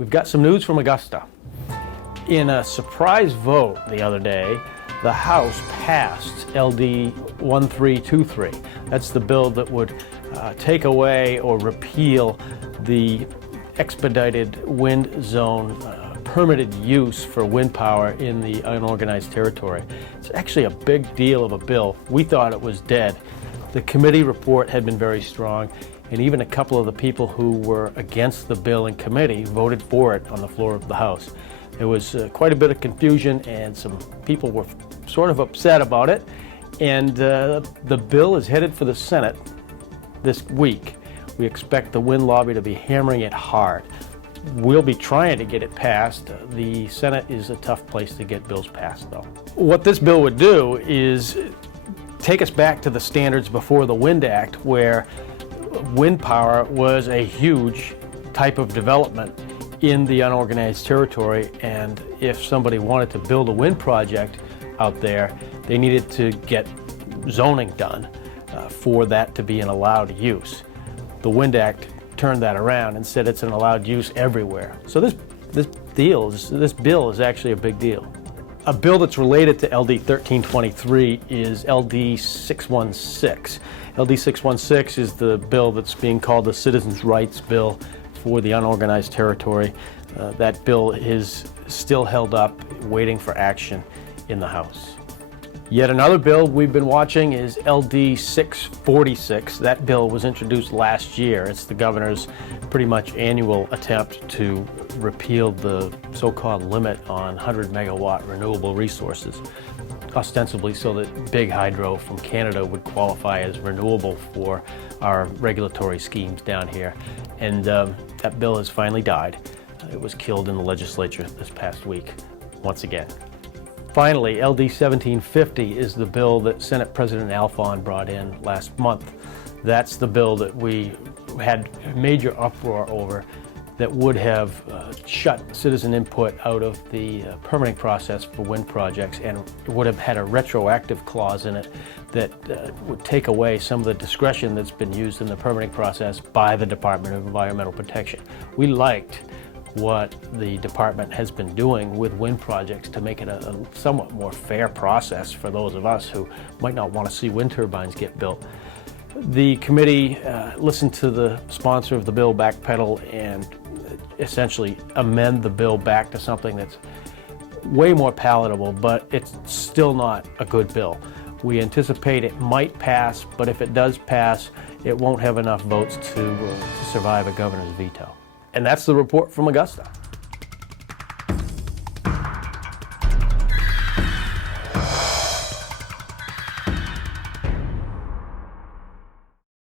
We've got some news from Augusta. In a surprise vote the other day, the House passed LD 1323. That's the bill that would take away or repeal the expedited wind zone permitted use for wind power in the unorganized territory. It's actually a big deal of a bill. We thought it was dead. The committee report had been very strong, and even a couple of the people who were against the bill in committee voted for it on the floor of the House. There was quite a bit of confusion, and some people were sort of upset about it. And the bill is headed for the Senate this week. We expect the wind lobby to be hammering it hard. We'll be trying to get it passed. The Senate is a tough place to get bills passed, though. What this bill would do is take us back to the standards before the Wind Act, where wind power was a huge type of development in the unorganized territory, and if somebody wanted to build a wind project out there, they needed to get zoning done for that to be an allowed use. The Wind Act turned that around and said it's an allowed use everywhere. So this bill is actually a big deal. A bill that's related to LD 1323 is LD 616. LD 616 is the bill that's being called the Citizens' Rights Bill for the unorganized territory. That bill is still held up, waiting for action in the House. Yet another bill we've been watching is LD 646. That bill was introduced last year. It's the governor's pretty much annual attempt to repeal the so-called limit on 100 megawatt renewable resources, ostensibly so that big hydro from Canada would qualify as renewable for our regulatory schemes down here. And that bill has finally died. It was killed in the legislature this past week, once again. Finally, LD 1750 is the bill that Senate President Alfon brought in last month. That's the bill that we had major uproar over, that would have shut citizen input out of the permitting process for wind projects, and it would have had a retroactive clause in it that would take away some of the discretion that's been used in the permitting process by the Department of Environmental Protection. We liked what the department has been doing with wind projects to make it a somewhat more fair process for those of us who might not want to see wind turbines get built. The committee listened to the sponsor of the bill backpedal and essentially amend the bill back to something that's way more palatable, but it's still not a good bill. We anticipate it might pass, but if it does pass, it won't have enough votes to survive a governor's veto. And that's the report from Augusta.